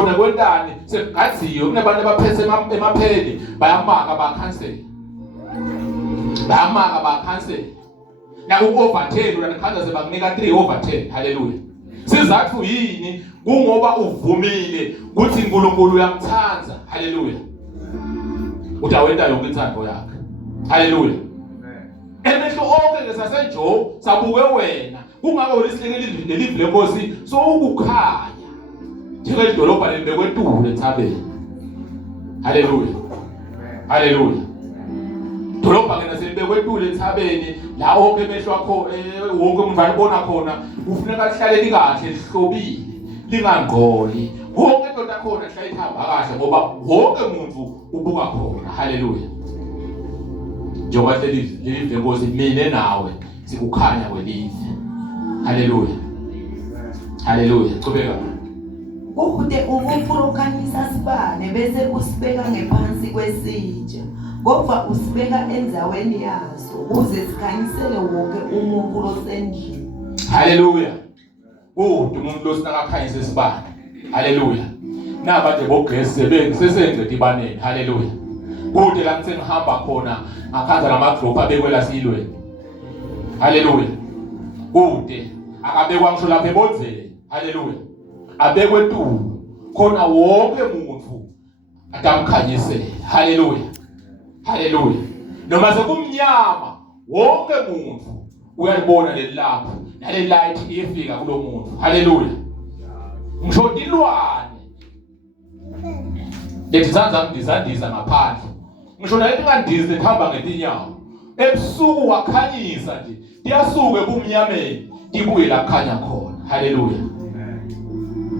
khona kwentani sekugaziwe kunabantu abaphethe emapheli bayamaka bakhansela. Bayamaka bakhansela. Naku-overtake uyanikhanza sebakunika 3 over 10. Hallelujah. Sizathu yini? Kungoba uvumile ukuthi uNkulunkulu uyamthanda. Hallelujah. Utawenda yonke inthando yakhe. Hallelujah. Emehlo onke ngesaseJob sabuke wena. Kungako lesihlekeli lelivi lenkosi so ukukhanya. Njengelidolobha libekwe eTulo eThabeni. Hallelujah. Hallelujah. Dolobha ngena selibekwe eTulo eThabeni la onke emehlo akho wonke umuntu ayibona khona ufuneka lihlale likahle lihlobile lingangqoli. Wonke into yakhona hlala ihamba kahle ngoba wonke umuntu ubuka khona. Hallelujah. Njengoba lelivi lenkosi mina nawe sikukhanya kwelivi. Hallelujah. Hallelujah. Qhubeka. Ukude ukuphurokanyisa sibane bese usibeka ngephansi kwesitsha ngoba usibeka endaweni yaso ukuze sikhanyisele wonke umuntu losendlini. Hallelujah. Umuntu losinakakhanyisa isibane. Hallelujah. Naba nje bogesi sesenze ibaneni. Hallelujah. Kude la ngihamba khona ngakhanza lamagroup abekwe la silweni. Hallelujah. Kude akabekwa ngisho lapha ebonzeni. Hallelujah. Abekwe eTulo khona wonke umuntu atamkhanyisela. Hallelujah. Hallelujah. Noma sekumnyama wonke umuntu uyalibona lelapho nale light iyefika kulo muntu. Hallelujah. Ngisho ilwane letizanza ngidizandiza ngaphandle. Ngisho naye ingandizi lehamba ngetinyawo. Ebusuku wakhanyisa nje. Tiyasuke kumnyameni tibuye la khanya khona. Hallelujah.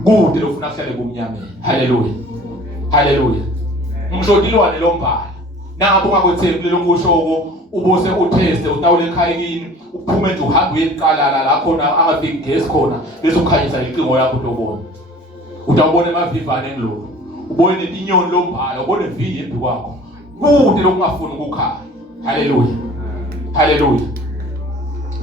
Kude lofuna kuhlale kumnyameni. Hallelujah. Hallelujah. Ngisho ilwane lombala. Nabo ungakwethembi lonkushoko ubose utheste utawule ekhayini uphume nje uhambe uyeqalala la khona angafiki gas khona bese ukhanyisa iqingo yakho utobona. Utawubona emavivane engilo. Ubone netinyoni lombala, ubone vili embi kwakho. Kude lokungafuni ukukhanya. Hallelujah. Hallelujah.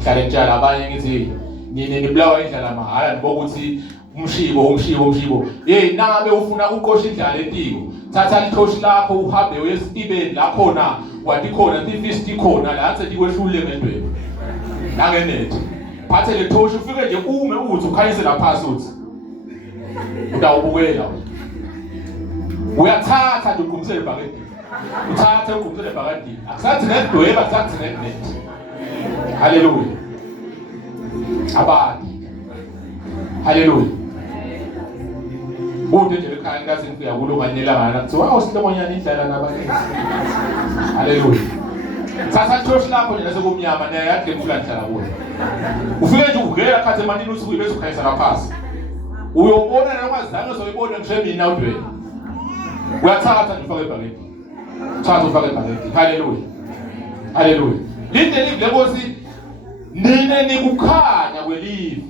Hlale njalo abanye ngithi nini nibulawa indlala mahala nibokuthi umshibo. Hey nabe ufuna uqosha indlala etiko. Thatha lithoshi lakho uhambe uye esitibeni la khona wathi khona tifist khona la sethi kwehlule ngendwebo. La ngenethi. Phathe le thoshi ufike nje ume uthi ukhanyisela phansi uthi. Utawubukela. Uyathatha nje uqhumsele ebhakeni. Uthathe uqhumsele ebhakeni. Akusathi nedweba akusathi nenethi. Hallelujah. Abadi. Hallelujah. Kude nje ekhaya nkazi ngifika kulo nganyelanga kuthiwa awusihlomonyana indlala nabanye. Hallelujah. Sasa thoshi lakho nje nasekumnyama naye yathi emfula ndhlala kuwe. Ufike nje uvukela khathi emanini usuku bese ukhayisa laphansi. Uyobona nokazange soyibona ngisho mina udweni. Uyathatha nje ufake ebhakeni. Thatha ufake ebhakeni. Hallelujah. Hallelujah. Linde live lenkosi nine nikukhanya kwelive.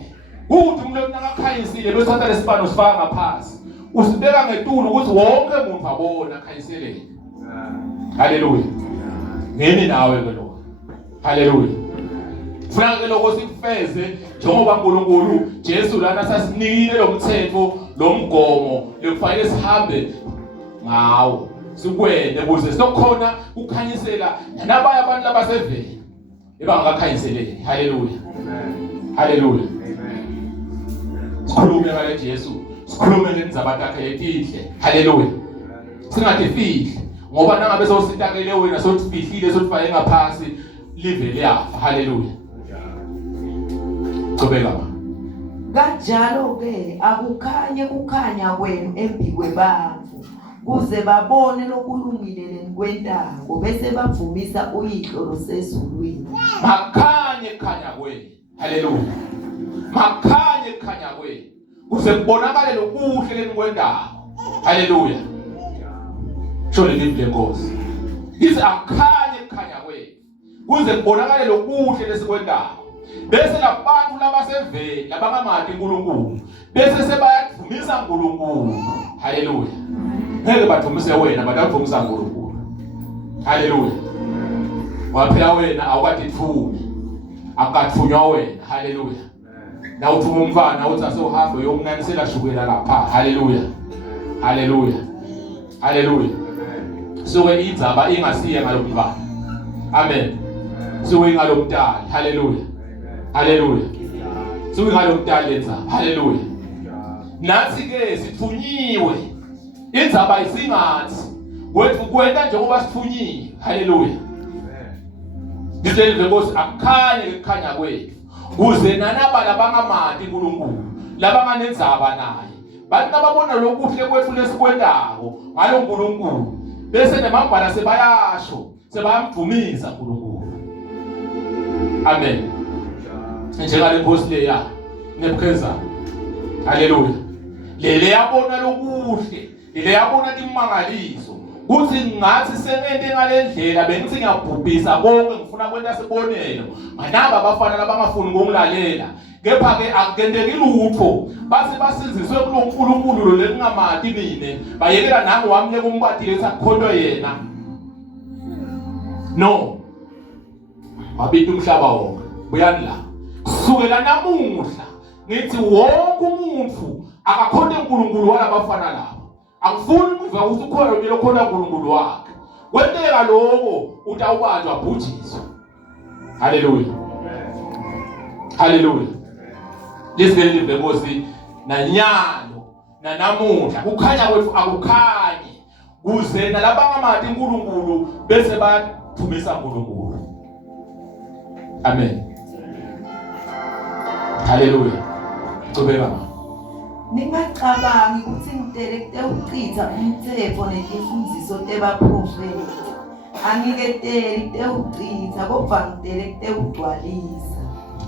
Uthi umuntu onakakhanyisile bese thatha lesibano sifaka ngaphansi. Usibeka ngeTulo ukuthi wonke umuntu abone akhanyiseleke. Hallelujah. Ngeni nawe ke lo. Hallelujah. Funa ke lokho sikufeze njengoba uNkulunkulu Jesu lana sasinikile lomthetho lomgomo lekufanele sihambe ngawo. Sikwende ukuze sinokhona ukukhanyisela nabanye abantu labaseveni ebangakhanyiseleki. Hallelujah. Hallelujah. Sikhulume ngale Jesu. Sikhulume ngenzabantu akhe etihle. Hallelujah. Singathi fihle ngoba nangabe sositakele wena sokufihlile sokufaye ngaphansi live liyafa. Hallelujah. Qhubeka ma. Kanjalo ke akukhanye kukhanya kwenu empikwe bantu kuze babone lokulungile kwentango bese bavumisa uyihlo losezulwini. Makhanye khanya kwenu. Hallelujah. Makhanye khanya kwenu kuze kubonakale lokuhle kwendawo. Hallelujah. Shole live lenkosi. Ize akhanye khanya kwenu kuze kubonakale lokuhle lesikwendawo. Bese labantu labaseveni labangamadi uNkulunkulu bese sebayavumisa uNkulunkulu. Hallelujah. Ngeke bavumise wena badavumisa uNkulunkulu. Hallelujah. Waphela wena awukadithumi akathunywa wena. Hallelujah. Na uthuma umfana uthi asohambe uyomnanisela shukela lapha. Hallelujah. Haleluya. Haleluya. Suke indzaba ingasiye ngalomntwana. Amen. Suke ngalomntali. Haleluya. Haleluya. Suke ngalomntali indzaba. Haleluya. Nathi ke sithunyiwe. Indzaba isingathi wethu kwenta njengoba sithunyiwe. Haleluya. Ngitshela Nkosi akukhanye ukukhanya kwethu. Kuze nanaba labangamandi uNkulunkulu, labanganenzaba naye. Bantu ababona lokuhle kwethu lesikwendako ngalo uNkulunkulu. Bese nemambala sebayasho, sebayamvumisa uNkulunkulu. Amen. Njengale Nkosi leya nebukheza. Haleluya. Lele yabona lokuhle, lele yabona imangaliso. Kuthi ngathi sengente ngalendlela bengithi ngiyabhubhisa konke ngifuna kwenta sibonelo. Manaba abafana labangafuni ngokulalela. Kepha ke akukendeki lutho. Base basiziswe kuloNkulunkulu lo lengamati mine. Bayekela nami wami lekumbadile sakhondo yena. No. Wabita umhlaba wonke. Buyani la. Kusukela namuhla ngithi wonke umuntu akakhonde uNkulunkulu walabafana laba. Akufuni ukuva ukuthi ukhona lo khona uNkulunkulu wakhe. Kwenteka lokho utawubanjwa bhujiswa. Haleluya. Haleluya. Lisibelile Nkosi nanyalo nanamuhla kukhanya kwethu akukhanye kuze nalabangamati uNkulunkulu bese bathumisa uNkulunkulu. Amen. Haleluya. Qhubeka mama. Ningacabangi ukuthi ngitelekte ukuchitha umthetho netimfundiso tebaprofeti. Angiketeli ukuchitha kodwa ngitelekte ukugcwalisa.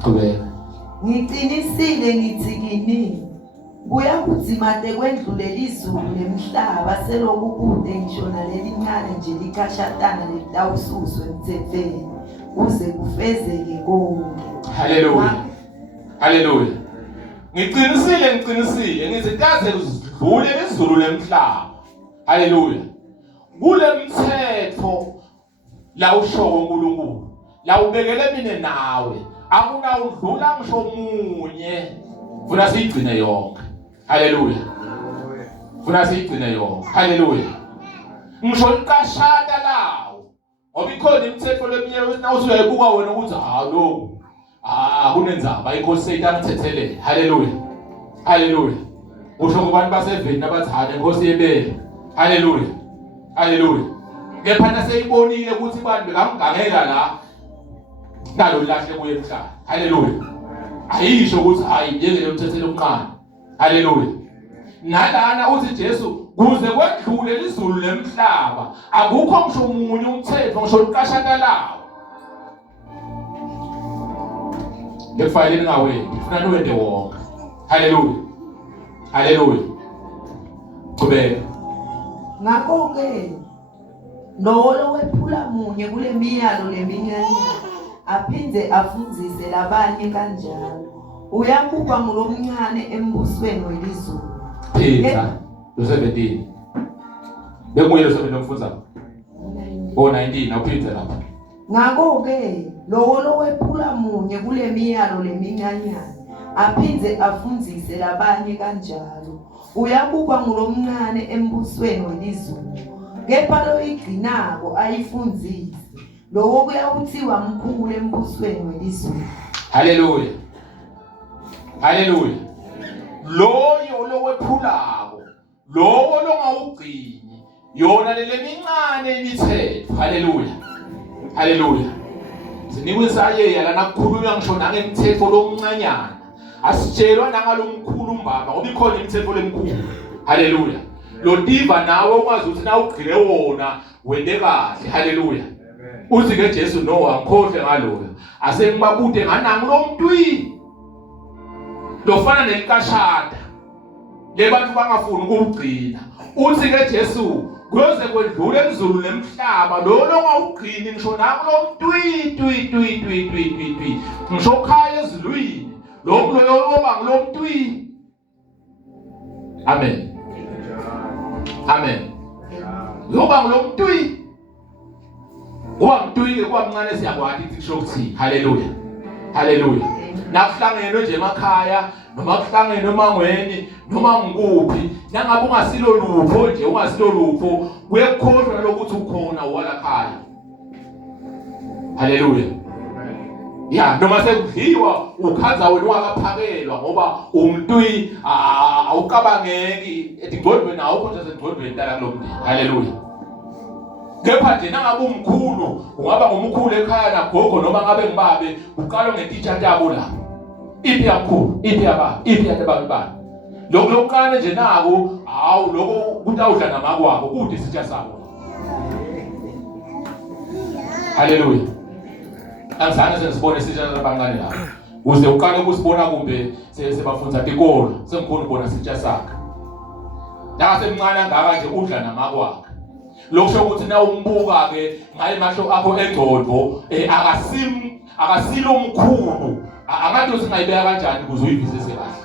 Qhubeka. Ngiqinisile ngithi kini kuyakudzima kwendlulela izulu nemhlaba seloku kude ngisho nalelincane nje likhashatana litawususwe emthethweni kuze kufezeke konke. Haleluya. Haleluya. Ngiqinisile ngithi kaze kudlule izulu lemhlaba. Haleluya. Kule mthetho la ushoko uNkulunkulu. La ubekele mina nawe. Akuna udlula ngisho munye. Funa siyigcine yonke. Haleluya. Funa siyigcine yonke. Haleluya. Ngisho ikashata lawo. Ngoba ikhona imithetho leminye nawusuyayibuka wena ukuthi lokho kunenzaba inkosi seyitangithethelele. Haleluya. Haleluya. Usho kubantu baseveni abathane inkosi yebele. Haleluya. Haleluya. Kepha naseyibonile ukuthi abantu bekamgangela la nalo lahle kuye emhlaba. Haleluya. Ayisho ukuthi hayi njengele umthethelo omncane. Haleluya. Nalana uthi Jesu kuze kwedlule izulu lemhlaba akukho ngisho umunye umthetho ngisho ukashata lawo. Ngefayile ningawendi ufuna niwende wonke. Haleluya. Haleluya. Qhubeka. Ngakho-ke lo wephula munye kule miyalo leminyanya aphinde afundzise labanye kanjalo uyakuba ngulomncane embusweni welizulu. Phela lo-17 benguye lo-17 omfunza 19 awuphinde lapha. Ngakho-ke lo wephula munye kule miyalo leminyanyana aphinde afundzise labanye kanjalo uyakuba ngulomncane embusweni welizulu. Kepha lo igcinako ayifundzise lowo kuyakuthiwa mkhulu embusweni welizulu. Haleluya. Haleluya. Loyo lowephulako lowo longawugcini yona lemincane imithetho. Haleluya. Haleluya. Sinikwisayeya lana kukhulunywa ngisho nangemthetho lomncanyana. Asitshelwa nangalomkhulu mbaba ngoba ikhona imithetho lemkhulu. Haleluya. Lo diva nawe ukwazi ukuthi na ugcine wona wende kahle. Haleluya. Uthi ke Jesu no angikhohle ngaloyo. Asengibabude nganangu lo mntwi. Lofana nelikashada. Le bantu bangafuni ukugcina. Uthi ke Jesu kuze kwedlule izulu lemhlaba lo ngawugcini ngisho nangu lo mntwi. Ngisho khaya ezulwini. Lo loba ngilo mntwi. Amen. Amen. Yoba ngilo mntwi. Ngoba mntwi ke kwamncane siyakwathi ukuthi kusho ukuthi haleluya. Haleluya. nakuhlangene nje emakhaya noma kuhlangene emangweni noma ngikuphi nangabe ungasilo lupho nje ungasilo lupho kuyekhohlwa lokuthi ukhona walakhaya. Haleluya. Ya noma sekudliwa ukhaza wena ungakaphakelwa ngoba umntwi awukabangeki etigcodweni awukho nje segcodweni tala kulomndeni. Haleluya. Kepha nje nangabe umkhulu ungaba ngumkhulu ekhaya nagogo noma ngabe ngibabe uqala ngetitsha yabo la. Iphi yakhulu, iphi yababa, iphi yabantu. Lokukane nje nako hawu lokho kutawudla namakwabo kude isitsha sabo. Haleluya. Angizange sesibone isitsha sabancane lapho. Uze uqale ukusibona kumbe sebafunza tikolo, sengikhona ukubona isitsha sakhe. La semncane angaka nje udla namakwabo. Lokusho ukuthi na umbuka ke ngaye masho akho engcondvo akasilo omkhulu angathi usingayibeka kanjani ukuze uyivisise kahle.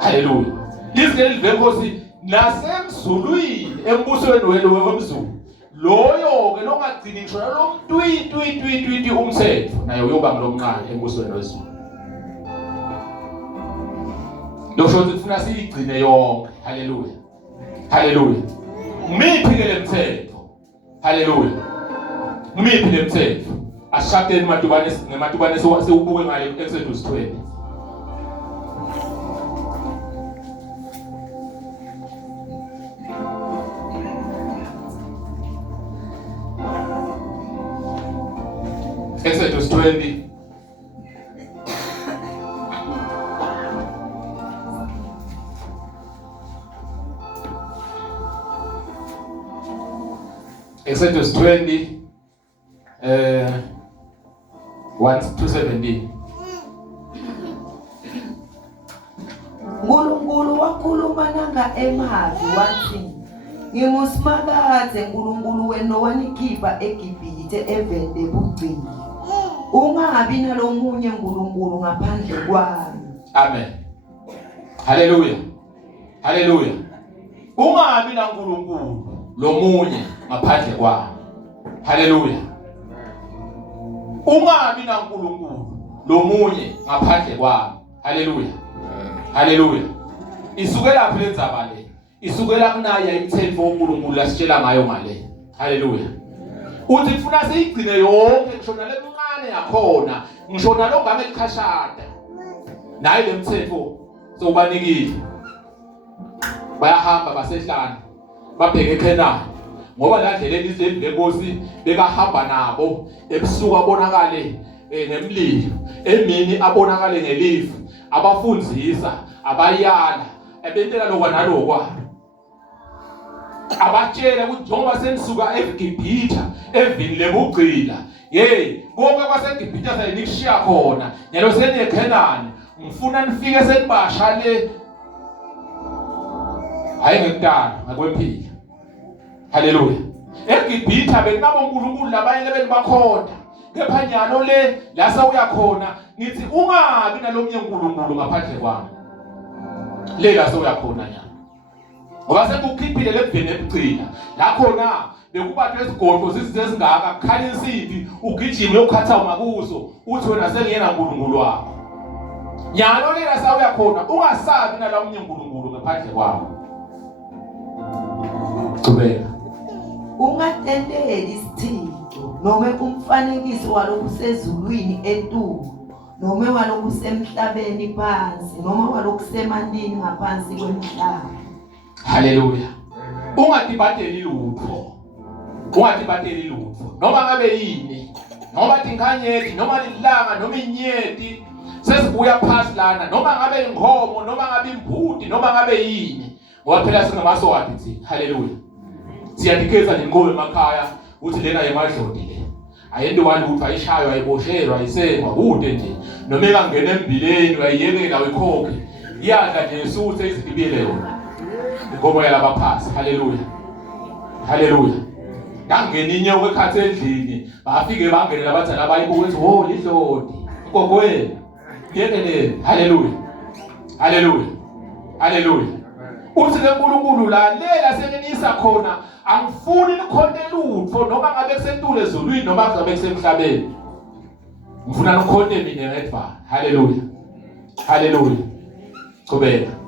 Haleluya. Lizwe livenkosi nasemzulwini embusweni wemzulu loyo ke longagcini ngisho lo mntwi umthetho naye uyoba ngilomncane embusweni wezulu. Lokusho ukuthi ufuna siyigcine yonke. Haleluya. Haleluya. Ngimiphi ke lemthetho? Haleluya. Ngimiphi lemthetho? Ashateni ngematubane siwubuke ngale Exodus 20. Exodus 20. Exodus 20 1-17. Nkulunkulu wakhuluma nanga emavi wathi ngingusimakaze Nkulunkulu wena owanikhipha eGibhithe evende bugcili. Ungabi nalomunye Nkulunkulu ngaphandle kwami. Amen. Haleluya. Haleluya. Ungabi na Nkulunkulu lomunye ngaphandle kwami. Haleluya. Ungabi na Nkulunkulu lomunye ngaphandle kwami. Haleluya. Haleluya. Isukela lapho lenzaba le. Isukela kunaya imithetho uNkulunkulu lasitshela ngayo ngale. Haleluya. Uthi ufuna siyigcine yonke ngisho nalemncane yakhona, ngisho nalongame likhashada. Nayi lemithetho sokubanikile. Bayahamba basehlana. Babheke eKhenani. Ngoba la ndlela elizweni lenkosi bekahamba nabo ebusuku abonakale nemlilo, emini abonakale ngelifu, abafundzisa, abayala, ebentela lokwa nalokwa. Abatshela ukuthi njengoba senisuka eGibhithe evini lebugcila, konke kwaseGibhithe sayinishiya khona, nyalo seniye eKhenani, ngifuna nifike senibasha le. Hayi ngekudala, ngakwempilo. Haleluya. eGibhithe bekunabo uNkulunkulu labanye lebenibakhonda. Kepha nyalo le la sawuya khona ngithi ungabi nalomunye uNkulunkulu ngaphandle kwami. Le la sawuya khona nyalo. Ngoba sekukhiphile lebhene ebugcina. La khona bekubathwe isigodlo sizezingaka kukhanya insimbi ugijima uyokhatha makuzo uthi wena sengiyena uNkulunkulu wakho. Nyalo le la sawuya khona ungasabi nalomunye uNkulunkulu ngaphandle kwami. Qhubeka. Ungatendeli isithixo noma umfanekiso walokhu sezulwini etulo noma walokhu semhlabeni phansi noma walokhu semandini ngaphansi kwemhlaba. Haleluya. Ungadibadeli lutho. Ungadibadeli lutho. Noma ngabe yini, noma tinkhanyeti, noma lilanga, noma inyeti, sesibuya phansi lana, noma ngabe inkomo, noma ngabe imbuti, noma ngabe yini. Ngoba phela singamaswati thina. Haleluya. Siyadikeza nenqobe emakhaya uthi lena yemadlodi le. Ayento walutho ayishaywa ayiboshelwa ayisengwa kude nje. Noma engangena embileni ayiyekela uyikhokhe. Iyadla nje isuthe izidibile yona. Inkomo yalabaphasi. Haleluya. Haleluya. Ngangena inyewe ekhathi endlini bafike bangene labazali abayibuka ukuthi ho lidlodi. Ngogwena. Ngiyekele. Haleluya. Haleluya. Haleluya. Uthi leNkulunkulu lalela senginisa khona angifuni nikhonde lutho noma ngabe kusentule ezulwini noma ngabe kusemhlabeni. ngifuna nokhonde mina ngedva. Hallelujah. Hallelujah. Qhubeka.